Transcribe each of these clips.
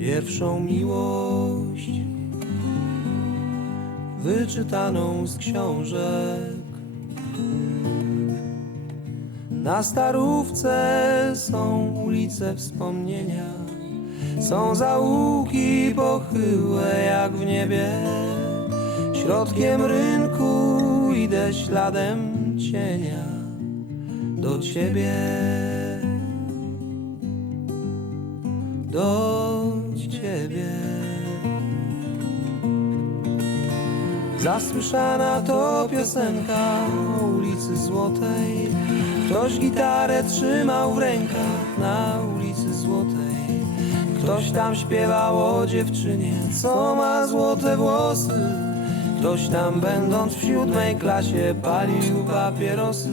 Pierwszą miłość Wyczytaną z książek. Na starówce są ulice wspomnienia są zaułki pochyłe jak w niebie. Środkiem rynku idę śladem cienia Do ciebie Do ciebie. Zasłyszana to piosenka o ulicy Złotej. Ktoś gitarę trzymał w rękach na ulicy Złotej. Ktoś tam śpiewał o dziewczynie, co ma złote włosy. Ktoś tam będąc w siódmej klasie palił papierosy.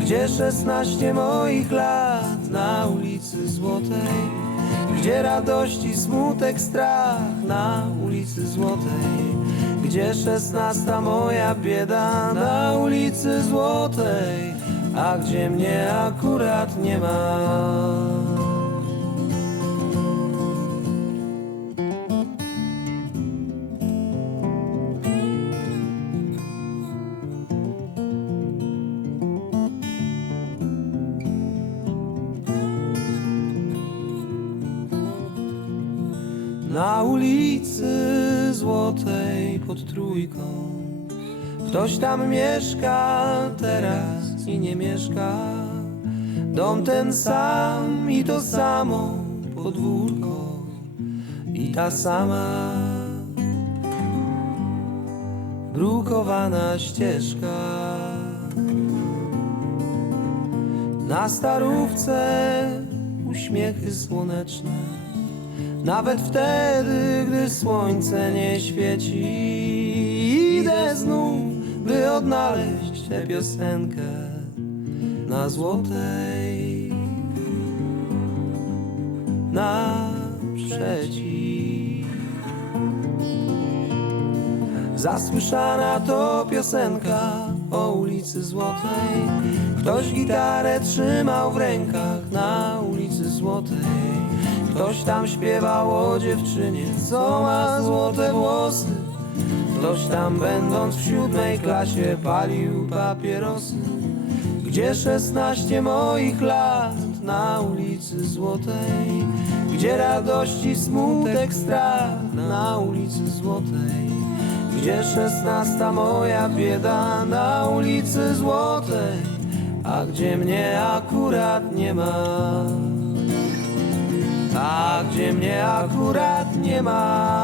Gdzie szesnaście moich lat na ulicy Złotej Gdzie radości, smutek, strach na ulicy Złotej. Gdzie szesnasta moja bieda na ulicy Złotej. A gdzie mnie akurat nie ma Na ulicy Złotej pod Trójką. Ktoś tam mieszka teraz i nie mieszka. Dom ten sam i to samo podwórko I ta sama brukowana ścieżka. Na starówce uśmiechy słoneczne nawet wtedy, gdy słońce nie świeci Idę znów, by odnaleźć tę piosenkę Na złotej Naprzeciw Zasłyszana to piosenka o ulicy Złotej. Ktoś gitarę trzymał w rękach na ulicy Złotej Ktoś tam śpiewał o dziewczynie, co ma złote włosy. Ktoś tam będąc w siódmej klasie palił papierosy. Gdzie szesnaście moich lat na ulicy Złotej? Gdzie radości, smutek, strach na ulicy Złotej? Gdzie szesnasta moja bieda na ulicy Złotej? A gdzie mnie akurat nie ma? a gdzie mnie akurat nie ma, a gdzie mnie akurat nie ma.